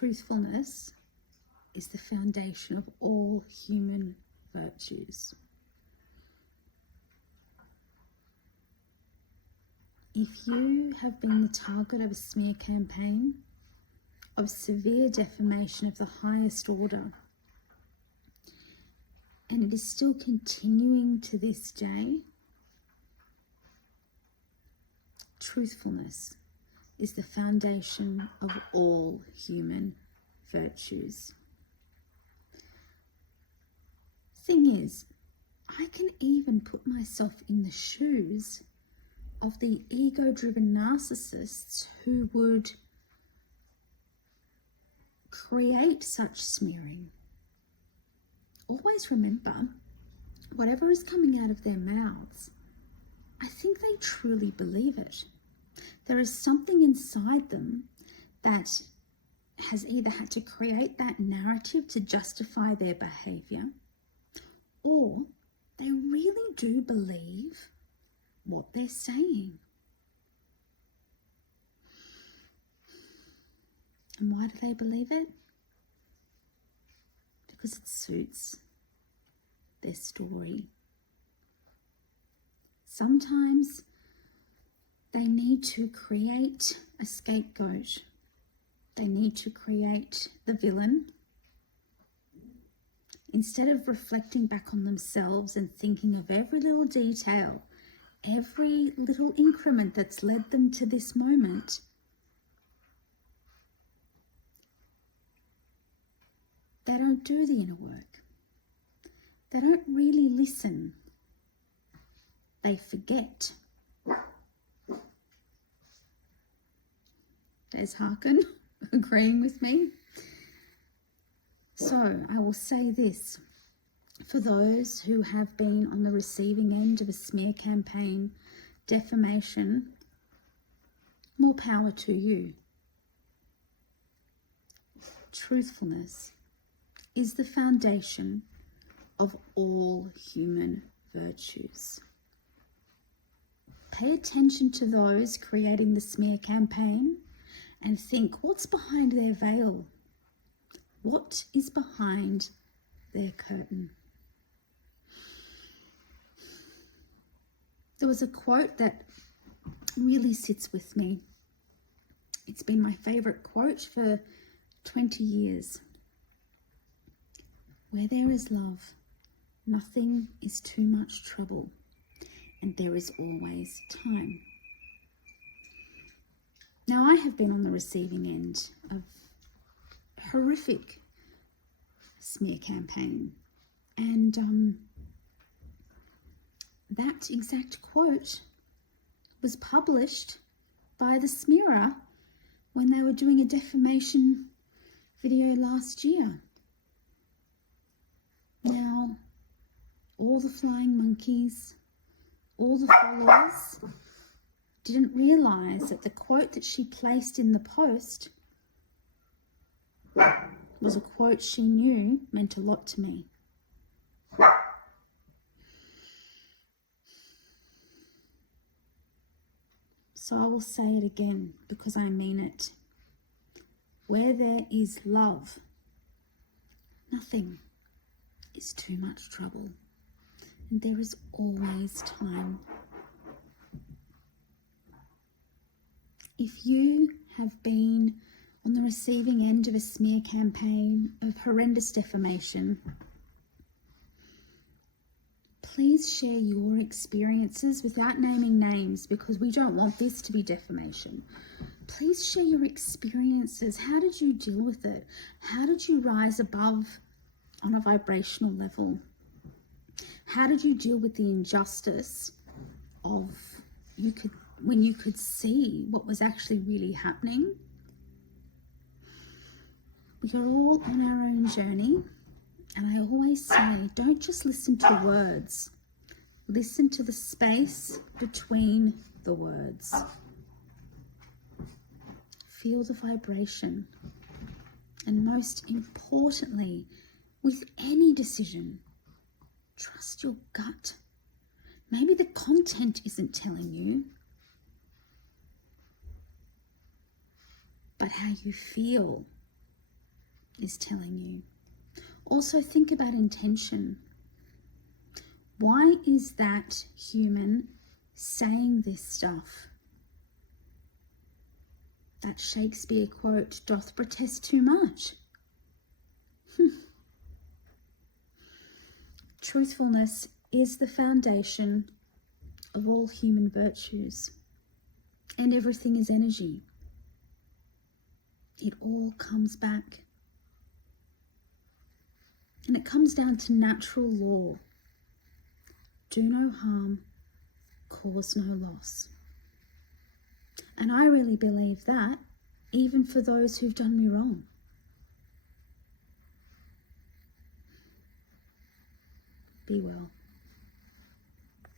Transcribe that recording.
Truthfulness is the foundation of all human virtues. If you have been the target of a smear campaign, of severe defamation of the highest order, and it is still continuing to this day, truthfulness is the foundation of all human virtues. Thing is, I can even put myself in the shoes of the ego-driven narcissists who would create such smearing. Always remember, whatever is coming out of their mouths, I think they truly believe it. There is something inside them that has either had to create that narrative to justify their behavior, or they really do believe what they're saying. And why do they believe it? Because it suits their story. Sometimes they need to create a scapegoat. They need to create the villain. Instead of reflecting back on themselves and thinking of every little detail, every little increment that's led them to this moment, they don't do the inner work. They don't really listen. They forget. There's Harkin agreeing with me. So I will say this, for those who have been on the receiving end of a smear campaign, defamation, more power to you. Truthfulness is the foundation of all human virtues. Pay attention to those creating the smear campaign and think, what's behind their veil? What is behind their curtain? There was a quote that really sits with me. It's been my favourite quote for 20 years. Where there is love, nothing is too much trouble, and there is always time. Now, I have been on the receiving end of horrific smear campaign, and that exact quote was published by the smearer when they were doing a defamation video last year. Now, all the flying monkeys, all the followers didn't realise that the quote that she placed in the post was a quote she knew meant a lot to me. So I will say it again because I mean it. Where there is love, nothing is too much trouble, and there is always time. If you have been on the receiving end of a smear campaign of horrendous defamation, please share your experiences without naming names, because we don't want this to be defamation. Please share your experiences. How did you deal with it? How did you rise above on a vibrational level? How did you deal with the injustice of when you could see what was actually really happening? We are all on our own journey, and I always say, don't just listen to words. Listen to the space between the words. Feel the vibration. And most importantly, with any decision, trust your gut. Maybe the content isn't telling you, but how you feel is telling you. Also think about intention. Why is that human saying this stuff? That Shakespeare quote, "Doth protest too much." Truthfulness is the foundation of all human virtues, and everything is energy. It all comes back. And it comes down to natural law. Do no harm, cause no loss. And I really believe that, even for those who've done me wrong. Be well.